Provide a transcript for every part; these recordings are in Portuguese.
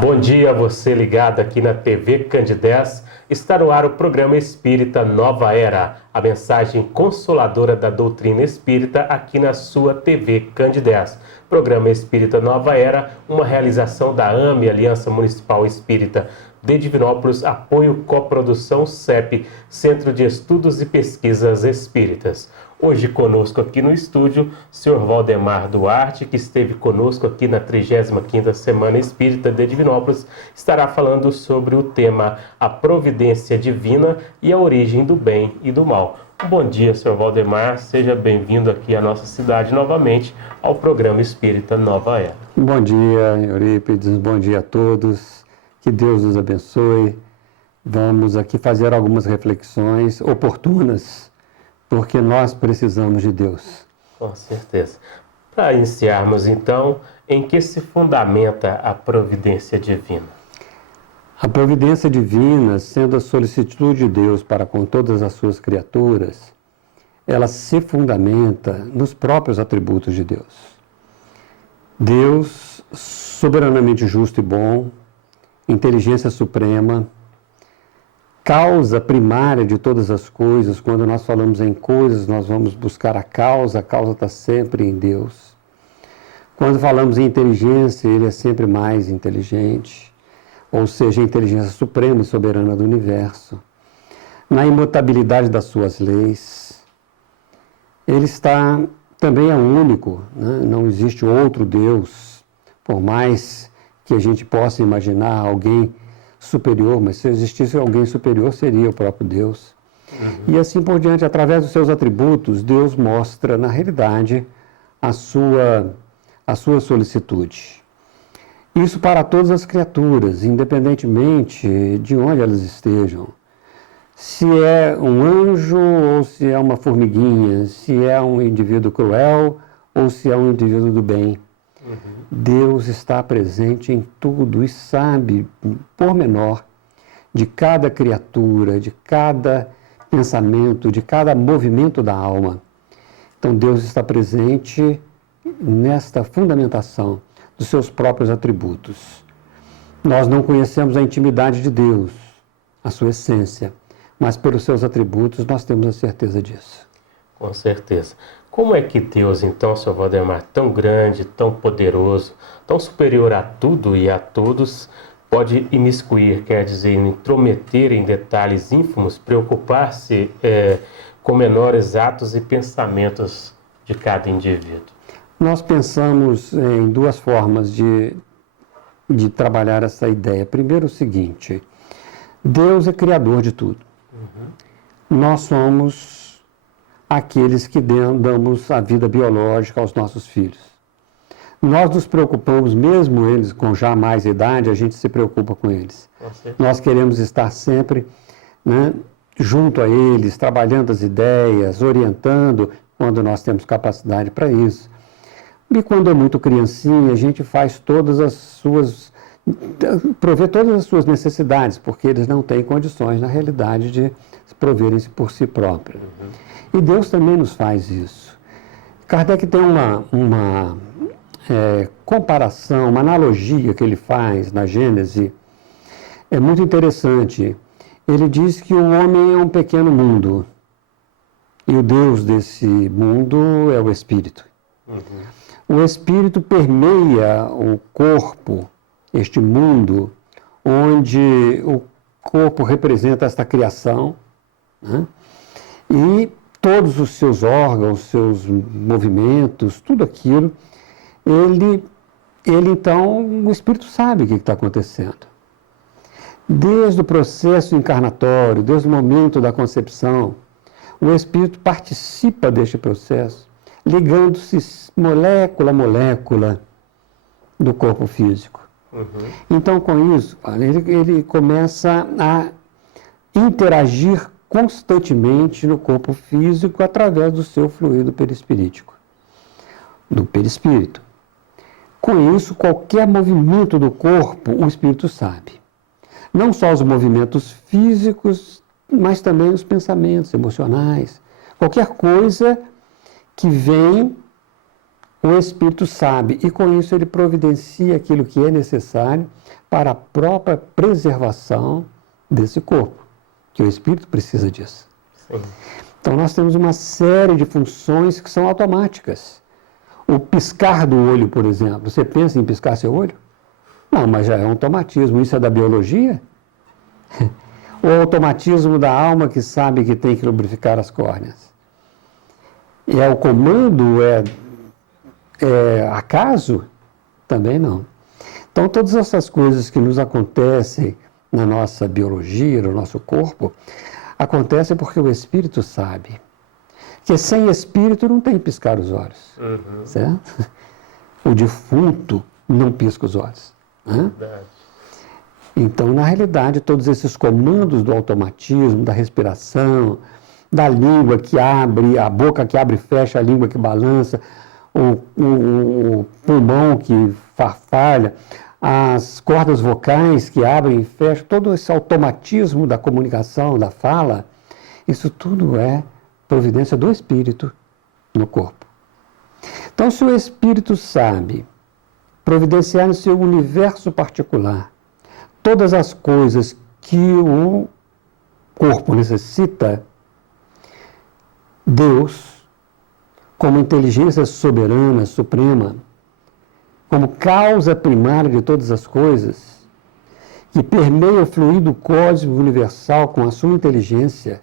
bom dia a você ligado aqui na TV Candidez. Está no ar o programa Espírita Nova Era, a mensagem consoladora da doutrina espírita aqui na sua TV Candidez. Programa Espírita Nova Era, uma realização da AME, Aliança Municipal Espírita de Divinópolis, apoio coprodução CEP, Centro de Estudos e Pesquisas Espíritas. Hoje conosco aqui no estúdio, o senhor Valdemar Duarte, que esteve conosco aqui na 35ª Semana Espírita de Divinópolis, estará falando sobre o tema A Providência Divina e a Origem do Bem e do Mal. Bom dia, senhor Valdemar, seja bem-vindo aqui à nossa cidade novamente ao programa Espírita Nova Era. Bom dia, Eurípides, bom dia a todos, que Deus nos abençoe. Vamos aqui fazer algumas reflexões oportunas, porque nós precisamos de Deus. Com certeza. Para iniciarmos, então, em que se fundamenta a providência divina? A providência divina, sendo a solicitude de Deus para com todas as suas criaturas, ela se fundamenta nos próprios atributos de Deus. Deus, soberanamente justo e bom, inteligência suprema, causa primária de todas as coisas. Quando nós falamos em coisas, nós vamos buscar a causa está sempre em Deus. Quando falamos em inteligência, Ele é sempre mais inteligente, ou seja, a inteligência suprema e soberana do universo. Na imutabilidade das suas leis, Ele está também é único, né? Não existe outro Deus, por mais que a gente possa imaginar alguém superior, mas se existisse alguém superior, seria o próprio Deus. E assim por diante, através dos seus atributos, Deus mostra, na realidade, a sua solicitude. Isso para todas as criaturas, independentemente de onde elas estejam. Se é um anjo ou se é uma formiguinha, se é um indivíduo cruel ou se é um indivíduo do bem. Deus está presente em tudo e sabe, pormenor, de cada criatura, de cada pensamento, de cada movimento da alma. Então Deus está presente nesta fundamentação dos seus próprios atributos. Nós não conhecemos a intimidade de Deus, a sua essência, mas pelos seus atributos nós temos a certeza disso. Com certeza. Como é que Deus, então, senhor Valdemar, tão grande, tão poderoso, tão superior a tudo e a todos, pode imiscuir, quer dizer, intrometer em detalhes ínfimos, preocupar-se com menores atos e pensamentos de cada indivíduo? Nós pensamos em duas formas de trabalhar essa ideia. Primeiro, o seguinte: Deus é criador de tudo. Nós somos aqueles que damos a vida biológica aos nossos filhos. Nós nos preocupamos, mesmo eles com já mais idade, a gente se preocupa com eles. Nós queremos estar sempre, né, junto a eles, trabalhando as ideias, orientando, quando nós temos capacidade para isso. E quando é muito criancinha, a gente faz prover todas as suas necessidades, porque eles não têm condições, na realidade, de proverem-se por si próprios. E Deus também nos faz isso. Kardec tem uma comparação, uma analogia que ele faz na Gênese, é muito interessante. Ele diz que o homem é um pequeno mundo, e o Deus desse mundo é o Espírito. O Espírito permeia o corpo, este mundo, onde o corpo representa esta criação, né? E todos os seus órgãos, seus movimentos, tudo aquilo, ele então, o Espírito sabe o que está acontecendo. Desde o processo encarnatório, desde o momento da concepção, o Espírito participa deste processo, ligando-se molécula a molécula do corpo físico. Então, com isso, ele começa a interagir constantemente no corpo físico através do seu fluido perispirítico, do perispírito. Com isso, qualquer movimento do corpo, o espírito sabe. Não só os movimentos físicos, mas também os pensamentos emocionais. Qualquer coisa que vem, o espírito sabe, e com isso ele providencia aquilo que é necessário para a própria preservação desse corpo, que o espírito precisa disso. Sim. Então nós temos uma série de funções que são automáticas. O piscar do olho, por exemplo, você pensa em piscar seu olho? Não, mas já é um automatismo, isso é da biologia? O automatismo da alma que sabe que tem que lubrificar as córneas. É o comando, é acaso? Também não. Então, todas essas coisas que nos acontecem na nossa biologia, no nosso corpo, acontecem porque o espírito sabe. Que sem espírito não tem piscar os olhos. Certo? O defunto não pisca os olhos. Né? Verdade. Então, na realidade, todos esses comandos do automatismo, da respiração, da língua que abre, a boca que abre e fecha, a língua que balança, o pulmão que farfalha, as cordas vocais que abrem e fecham, todo esse automatismo da comunicação, da fala, isso tudo é providência do Espírito no corpo. Então, se o Espírito sabe providenciar no seu universo particular todas as coisas que o corpo necessita, Deus, como inteligência soberana, suprema, como causa primária de todas as coisas, que permeia o fluido cósmico universal com a sua inteligência,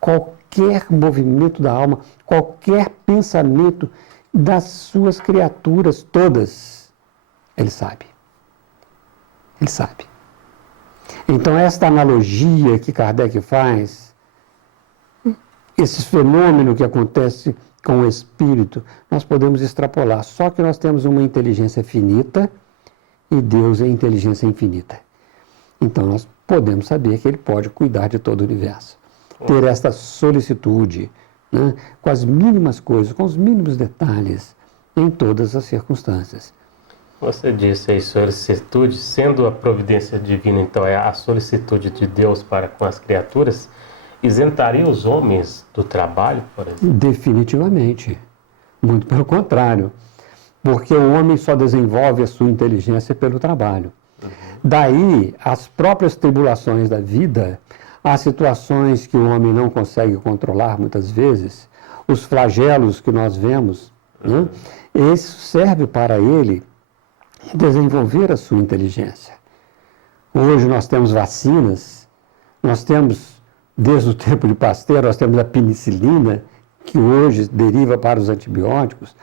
qualquer movimento da alma, qualquer pensamento das suas criaturas todas, Ele sabe. Ele sabe. Então, esta analogia que Kardec faz, esse fenômeno que acontece com o espírito, nós podemos extrapolar. Só que nós temos uma inteligência finita e Deus é inteligência infinita. Então, nós podemos saber que Ele pode cuidar de todo o universo. Ter esta solicitude, né, com as mínimas coisas, com os mínimos detalhes, em todas as circunstâncias. Você disse aí solicitude, sendo a providência divina, então é a solicitude de Deus para com as criaturas, isentaria os homens do trabalho, por exemplo? Definitivamente. Muito pelo contrário. Porque o homem só desenvolve a sua inteligência pelo trabalho. Daí, as próprias tribulações da vida, as situações que o homem não consegue controlar muitas vezes, os flagelos que nós vemos, né, isso serve para ele desenvolver a sua inteligência. Hoje nós temos vacinas, nós temos, desde o tempo de Pasteur, nós temos a penicilina, que hoje deriva para os antibióticos,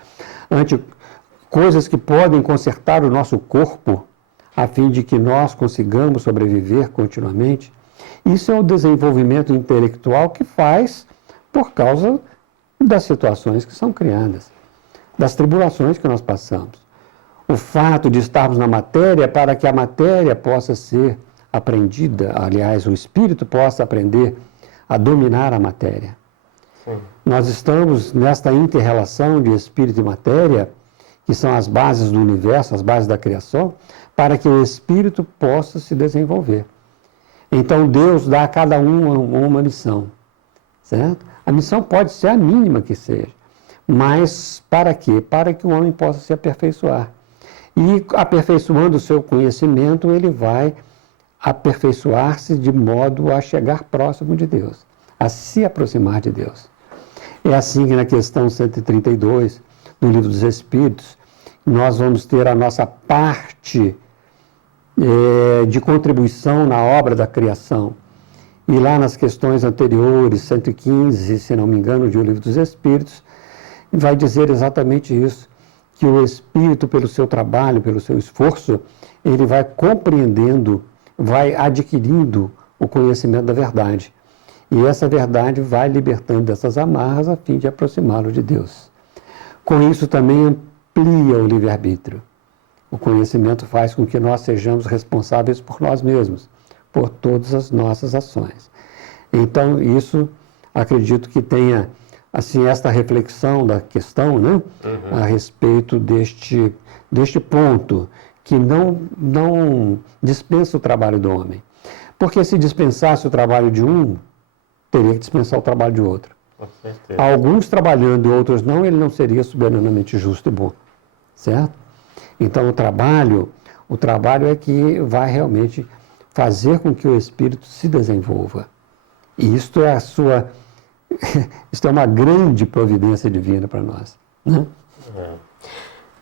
coisas que podem consertar o nosso corpo, a fim de que nós consigamos sobreviver continuamente. Isso é o desenvolvimento intelectual que faz por causa das situações que são criadas, das tribulações que nós passamos. O fato de estarmos na matéria para que a matéria possa ser aprendida, aliás, o espírito possa aprender a dominar a matéria. Sim. Nós estamos nesta inter-relação de espírito e matéria, que são as bases do universo, as bases da criação, para que o espírito possa se desenvolver. Então Deus dá a cada um uma missão, certo? A missão pode ser a mínima que seja, mas para quê? Para que o homem possa se aperfeiçoar. E aperfeiçoando o seu conhecimento, ele vai aperfeiçoar-se de modo a chegar próximo de Deus, a se aproximar de Deus. É assim que na questão 132 do Livro dos Espíritos, nós vamos ter a nossa parte de contribuição na obra da criação. E lá nas questões anteriores, 115, se não me engano, do Livro dos Espíritos, vai dizer exatamente isso, que o espírito, pelo seu trabalho, pelo seu esforço, ele vai compreendendo, vai adquirindo o conhecimento da verdade. E essa verdade vai libertando dessas amarras a fim de aproximá-lo de Deus. Com isso também amplia o livre-arbítrio. O conhecimento faz com que nós sejamos responsáveis por nós mesmos, por todas as nossas ações. Então, isso, acredito que tenha, assim, esta reflexão da questão, né, a respeito deste ponto, que não dispensa o trabalho do homem. Porque se dispensasse o trabalho de um, teria que dispensar o trabalho de outro. Com certeza. Alguns trabalhando e outros não, ele não seria soberanamente justo e bom, certo? Então, o trabalho, O trabalho é que vai realmente fazer com que o espírito se desenvolva. E isto é isto é uma grande providência divina para nós, né?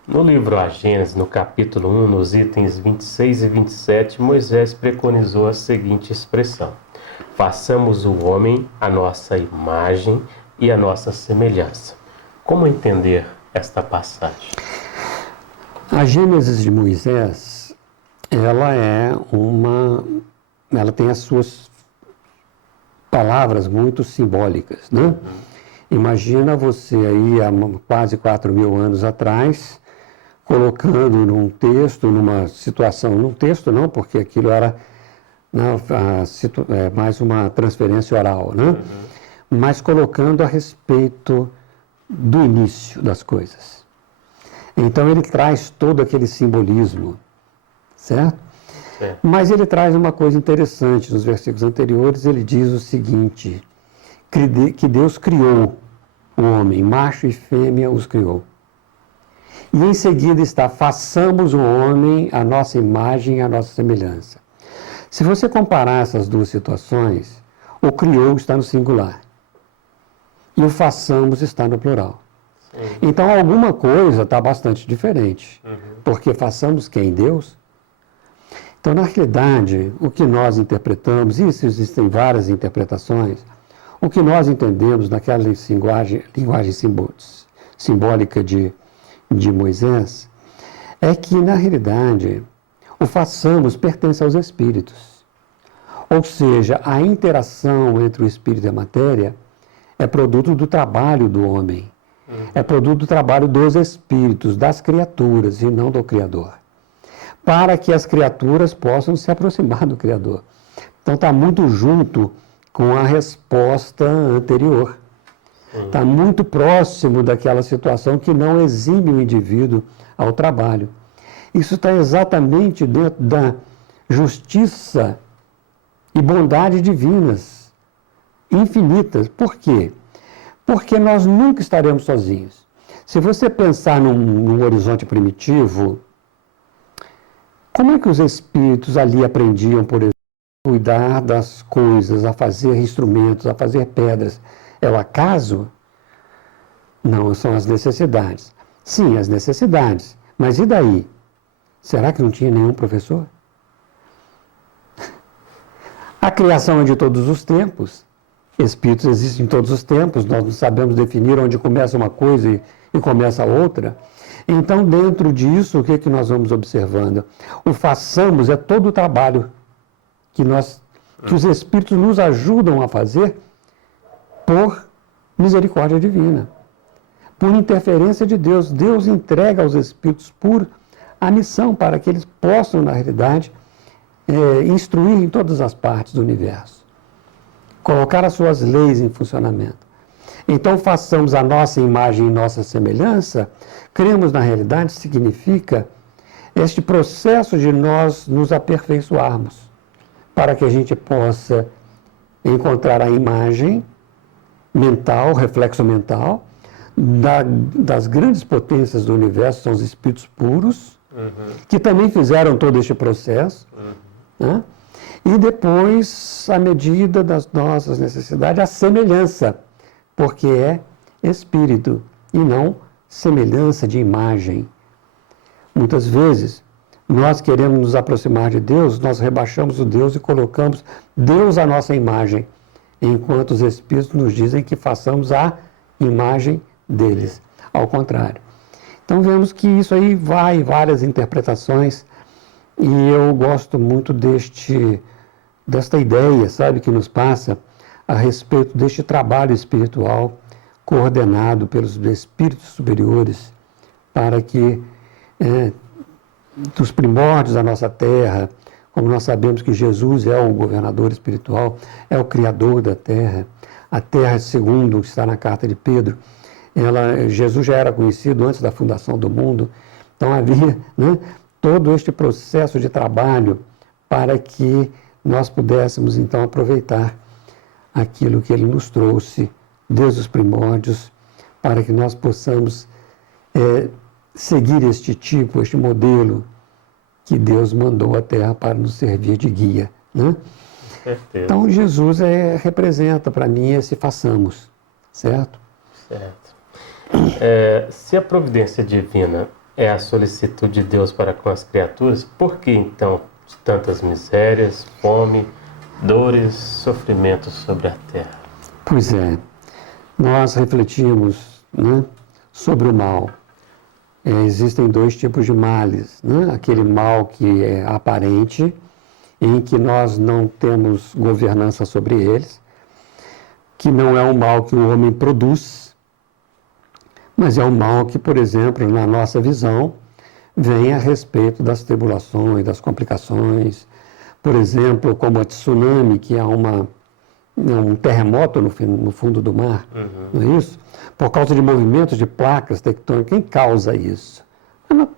No livro A Gênesis, no capítulo 1, nos itens 26 e 27, Moisés preconizou a seguinte expressão: façamos o homem à nossa imagem e à nossa semelhança. Como entender esta passagem? A Gênesis de Moisés, ela tem as suas palavras muito simbólicas, né? Imagina você aí há quase 4.000 anos atrás, colocando num texto, numa situação, num texto não, porque aquilo era mais uma transferência oral, né? Mas colocando a respeito do início das coisas. Então ele traz todo aquele simbolismo, certo? Mas ele traz uma coisa interessante, nos versículos anteriores ele diz o seguinte, que Deus criou o homem, macho e fêmea os criou. E em seguida está, façamos o homem à nossa imagem e à nossa semelhança. Se você comparar essas duas situações, o criou está no singular e o façamos está no plural. Sim. Então alguma coisa está bastante diferente, porque façamos quem? Deus? Então, na realidade, o que nós interpretamos, e isso existem várias interpretações, o que nós entendemos naquela linguagem simbólica de Moisés, é que, na realidade, o façamos pertence aos espíritos. Ou seja, a interação entre o espírito e a matéria é produto do trabalho do homem, é produto do trabalho dos espíritos, das criaturas, e não do Criador, para que as criaturas possam se aproximar do Criador. Então está muito junto com a resposta anterior. Está muito próximo daquela situação que não exime o indivíduo ao trabalho. Isso está exatamente dentro da justiça e bondade divinas, infinitas. Por quê? Porque nós nunca estaremos sozinhos. Se você pensar num horizonte primitivo, como é que os espíritos ali aprendiam, por exemplo, a cuidar das coisas, a fazer instrumentos, a fazer pedras? É o acaso? Não, são as necessidades. Sim, as necessidades. Mas e daí? Será que não tinha nenhum professor? A criação é de todos os tempos. Espíritos existem em todos os tempos. Nós não sabemos definir onde começa uma coisa e começa a outra. Então, dentro disso, o que é que nós vamos observando? O façamos é todo o trabalho que os Espíritos nos ajudam a fazer por misericórdia divina, por interferência de Deus. Deus entrega aos Espíritos a missão para que eles possam, na realidade, instruir em todas as partes do universo, colocar as suas leis em funcionamento. Então, façamos a nossa imagem e nossa semelhança, cremos na realidade, significa este processo de nós nos aperfeiçoarmos, para que a gente possa encontrar a imagem mental, reflexo mental, das grandes potências do universo, são os espíritos puros, que também fizeram todo este processo, né? E depois, à medida das nossas necessidades, a semelhança, porque é espírito e não semelhança de imagem. Muitas vezes, nós queremos nos aproximar de Deus, nós rebaixamos o Deus e colocamos Deus à nossa imagem, enquanto os Espíritos nos dizem que façamos a imagem deles. Ao contrário. Então, vemos que isso aí vai em várias interpretações, e eu gosto muito desta ideia, sabe, que nos passa a respeito deste trabalho espiritual coordenado pelos espíritos superiores para que, dos primórdios da nossa terra, como nós sabemos que Jesus é o governador espiritual, é o criador da terra, a terra, segundo está na carta de Pedro, Jesus já era conhecido antes da fundação do mundo, então havia, né, todo este processo de trabalho para que nós pudéssemos então aproveitar aquilo que Ele nos trouxe desde os primórdios, para que nós possamos seguir este modelo que Deus mandou à Terra para nos servir de guia, né? Certeza. Então, Jesus representa para mim esse façamos, certo? Certo. Se a providência divina é a solicitude de Deus para com as criaturas, por que então de tantas misérias, fome, dores, sofrimentos sobre a terra? Pois é, nós refletimos, né, sobre o mal. Existem dois tipos de males, né? Aquele mal que é aparente, em que nós não temos governança sobre eles, que não é um mal que o homem produz, mas é um mal que, por exemplo, na nossa visão, vem a respeito das tribulações, das complicações. Por exemplo, como a tsunami, que é um terremoto no fundo do mar, não é isso? Por causa de movimentos de placas tectônicas. Quem causa isso?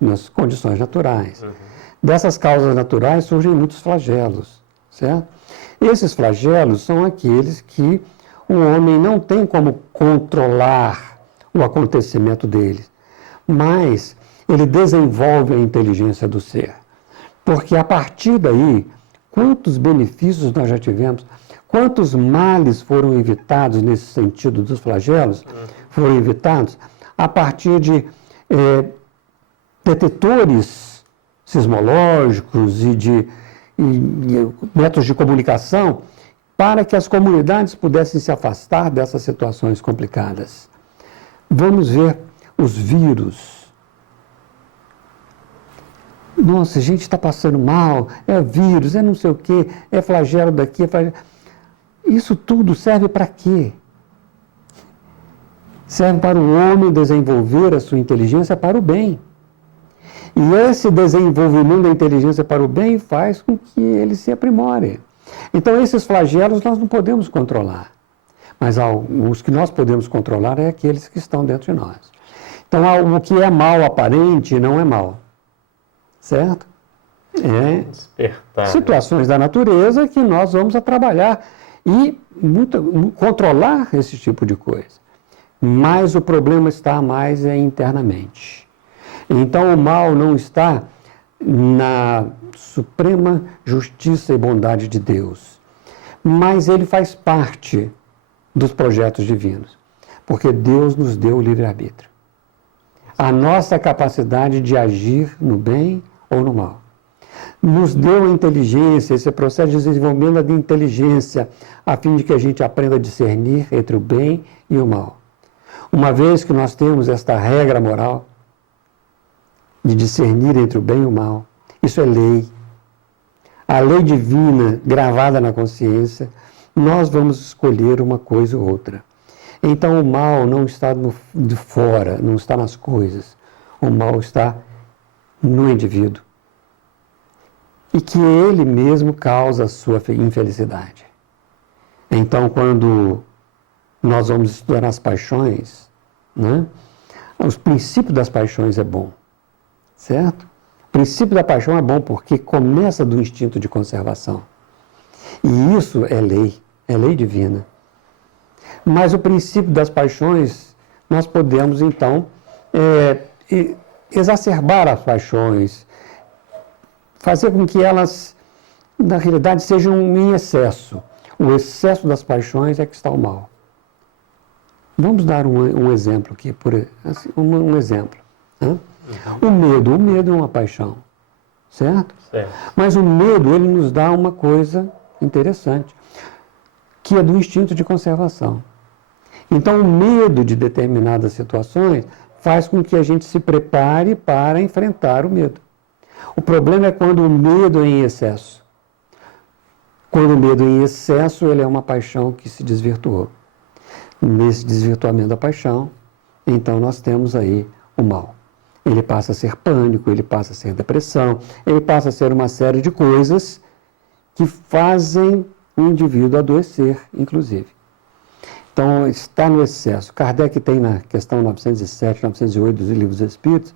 Nas condições naturais. Dessas causas naturais surgem muitos flagelos, certo? Esses flagelos são aqueles que o homem não tem como controlar o acontecimento deles, mas ele desenvolve a inteligência do ser. Porque a partir daí, quantos benefícios nós já tivemos, quantos males foram evitados nesse sentido dos flagelos, foram evitados a partir de detetores sismológicos e métodos de comunicação para que as comunidades pudessem se afastar dessas situações complicadas. Vamos ver os vírus. Nossa, a gente está passando mal, é vírus, é não sei o quê, é flagelo daqui, é flagelo... Isso tudo serve para quê? Serve para o homem desenvolver a sua inteligência para o bem. E esse desenvolvimento da inteligência para o bem faz com que ele se aprimore. Então, esses flagelos nós não podemos controlar. Mas os que nós podemos controlar é aqueles que estão dentro de nós. Então, o que é mal aparente não é mal. Certo? Situações da natureza que nós vamos a trabalhar e controlar esse tipo de coisa. Mas o problema está mais internamente. Então, o mal não está na suprema justiça e bondade de Deus, mas ele faz parte dos projetos divinos, porque Deus nos deu o livre-arbítrio. A nossa capacidade de agir no bem ou no mal. Nos deu a inteligência, esse processo de desenvolvimento da inteligência, a fim de que a gente aprenda a discernir entre o bem e o mal. Uma vez que nós temos esta regra moral de discernir entre o bem e o mal, isso é lei. A lei divina gravada na consciência, nós vamos escolher uma coisa ou outra. Então o mal não está de fora, não está nas coisas. O mal está no indivíduo. E que ele mesmo causa a sua infelicidade. Então, quando nós vamos estudar as paixões, né, os princípios das paixões é bom, certo? O princípio da paixão é bom porque começa do instinto de conservação. E isso é lei divina. Mas o princípio das paixões, nós podemos, então, exacerbar as paixões, fazer com que elas, na realidade, sejam em excesso. O excesso das paixões é que está o mal. Vamos dar um exemplo aqui, um exemplo. Né? O medo é uma paixão, certo? Mas o medo, ele nos dá uma coisa interessante, que é do instinto de conservação. Então, o medo de determinadas situações faz com que a gente se prepare para enfrentar o medo. O problema é quando o medo é em excesso. Quando o medo é em excesso, ele é uma paixão que se desvirtuou. Nesse desvirtuamento da paixão, então nós temos aí o mal. Ele passa a ser pânico, ele passa a ser depressão, ele passa a ser uma série de coisas que fazem o indivíduo adoecer, inclusive. Então, está no excesso. Kardec tem na questão 907, 908 dos Livros dos Espíritos,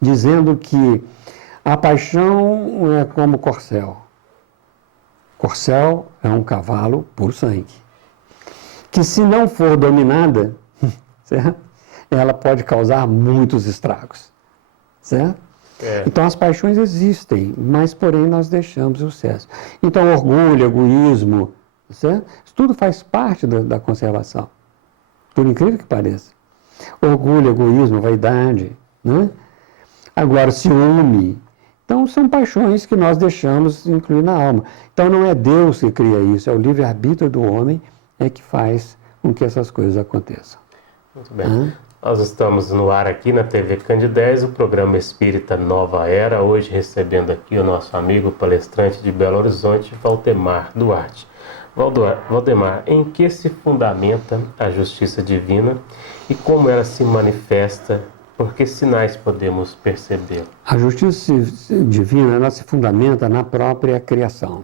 dizendo que a paixão é como corcel. Corcel é um cavalo puro sangue, que se não for dominada, certo? Ela pode causar muitos estragos, certo? Então as paixões existem, mas porém nós deixamos o excesso. Então orgulho, egoísmo, certo? Isso tudo faz parte da conservação, por incrível que pareça. Orgulho, egoísmo, vaidade, né? Agora ciúme. Então são paixões que nós deixamos incluir na alma. Então não é Deus que cria isso, é o livre-arbítrio do homem que faz com que essas coisas aconteçam. Muito bem. Nós estamos no ar aqui na TV Candidez, o programa Espírita Nova Era, hoje recebendo aqui o nosso amigo palestrante de Belo Horizonte, Valdemar Duarte. Valdemar, em que se fundamenta a justiça divina e como ela se manifesta? Por que sinais podemos perceber? A justiça divina ela se fundamenta na própria criação.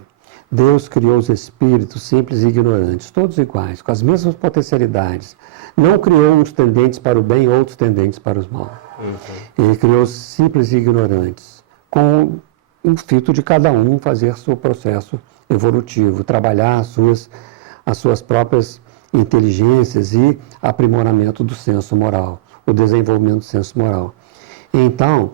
Deus criou os espíritos simples e ignorantes, todos iguais, com as mesmas potencialidades. Não criou uns tendentes para o bem e outros tendentes para os maus. Ele criou os simples e ignorantes, com o fito de cada um fazer seu processo evolutivo, trabalhar as suas próprias inteligências e aprimoramento do senso moral, o desenvolvimento do senso moral. Então,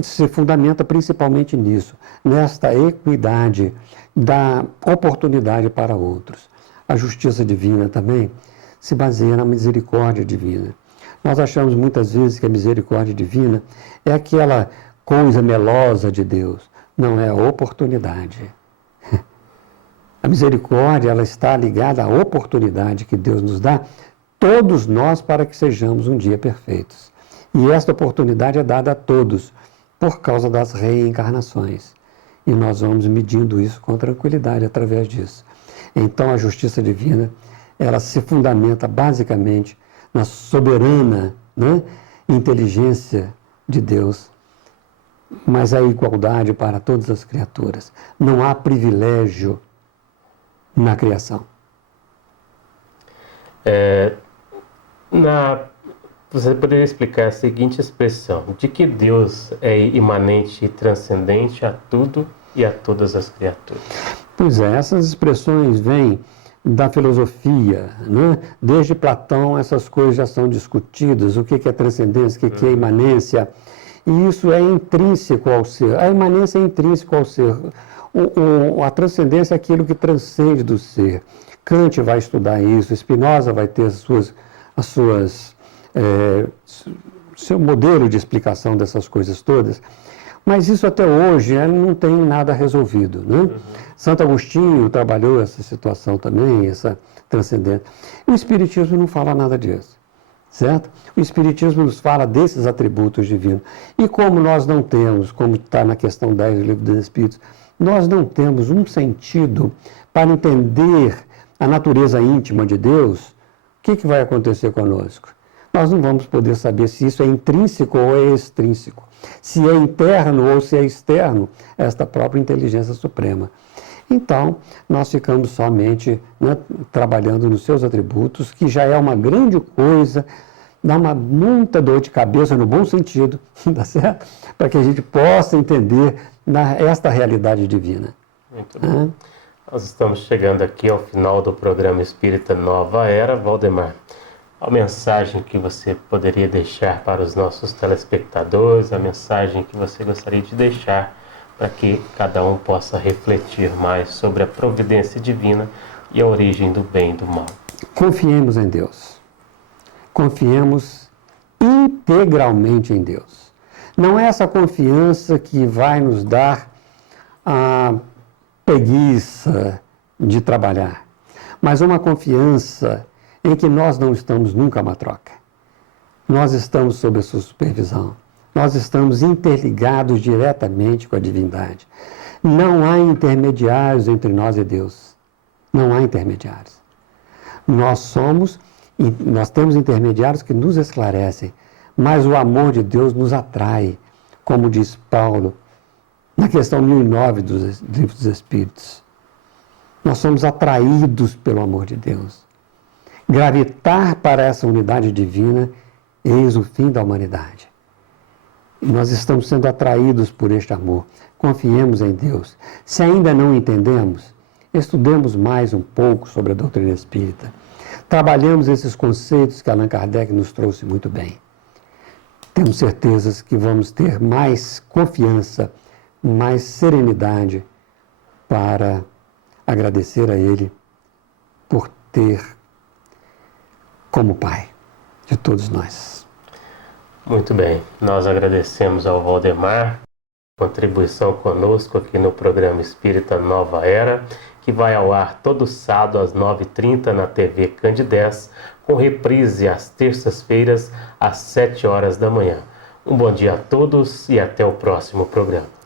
se fundamenta principalmente nisso, nesta equidade da oportunidade para outros. A justiça divina também se baseia na misericórdia divina. Nós achamos muitas vezes que a misericórdia divina é aquela coisa melosa de Deus. Não, é a oportunidade. A misericórdia, ela está ligada à oportunidade que Deus nos dá, todos nós, para que sejamos um dia perfeitos. E esta oportunidade é dada a todos, por causa das reencarnações. E nós vamos medindo isso com tranquilidade através disso. Então, a justiça divina, ela se fundamenta basicamente na soberana, né, inteligência de Deus, mas a igualdade para todas as criaturas. Não há privilégio na criação. Você poderia explicar a seguinte expressão: de que Deus é imanente e transcendente a tudo e a todas as criaturas? Pois é, essas expressões vêm da filosofia, né? Desde Platão essas coisas já são discutidas, o que é transcendência, o que é imanência, e isso é intrínseco ao ser, a imanência é intrínseca ao ser, a transcendência é aquilo que transcende do ser. Kant vai estudar isso, Spinoza vai ter seu modelo de explicação dessas coisas todas, mas isso até hoje não tem nada resolvido, né? Santo Agostinho trabalhou essa situação também, essa transcendência. O Espiritismo não fala nada disso, certo? O Espiritismo nos fala desses atributos divinos. E como nós não temos, como está na questão 10 do Livro dos Espíritos, nós não temos um sentido para entender a natureza íntima de Deus, o que vai acontecer conosco? Nós não vamos poder saber se isso é intrínseco ou é extrínseco, se é interno ou se é externo, esta própria inteligência suprema. Então, nós ficamos somente, né, trabalhando nos seus atributos, que já é uma grande coisa, dá muita dor de cabeça, no bom sentido, tá certo? Para que a gente possa entender esta realidade divina. Muito bem. Nós estamos chegando aqui ao final do programa Espírita Nova Era. Valdemar, a mensagem que você poderia deixar para os nossos telespectadores, a mensagem que você gostaria de deixar para que cada um possa refletir mais sobre a providência divina e a origem do bem e do mal. Confiemos em Deus. Confiemos integralmente em Deus. Não é essa confiança que vai nos dar a preguiça de trabalhar, mas uma confiança em que nós não estamos nunca à matroca. Nós estamos sob a sua supervisão. Nós estamos interligados diretamente com a divindade. Não há intermediários entre nós e Deus. Não há intermediários. Nós temos intermediários que nos esclarecem, mas o amor de Deus nos atrai, como diz Paulo, na questão 1009 dos Livros dos Espíritos. Nós somos atraídos pelo amor de Deus. Gravitar para essa unidade divina, eis o fim da humanidade. E nós estamos sendo atraídos por este amor. Confiemos em Deus. Se ainda não entendemos, estudemos mais um pouco sobre a doutrina espírita. Trabalhamos esses conceitos que Allan Kardec nos trouxe muito bem. temos certezas que vamos ter mais confiança, mais serenidade para agradecer a Ele por ter como Pai de todos nós. Muito bem, nós agradecemos ao Valdemar contribuição conosco aqui no programa Espírita Nova Era, que vai ao ar todo sábado às 9h30 na TV Candidez, com reprise às terças-feiras às 7 horas da manhã. Um bom dia a todos e até o próximo programa.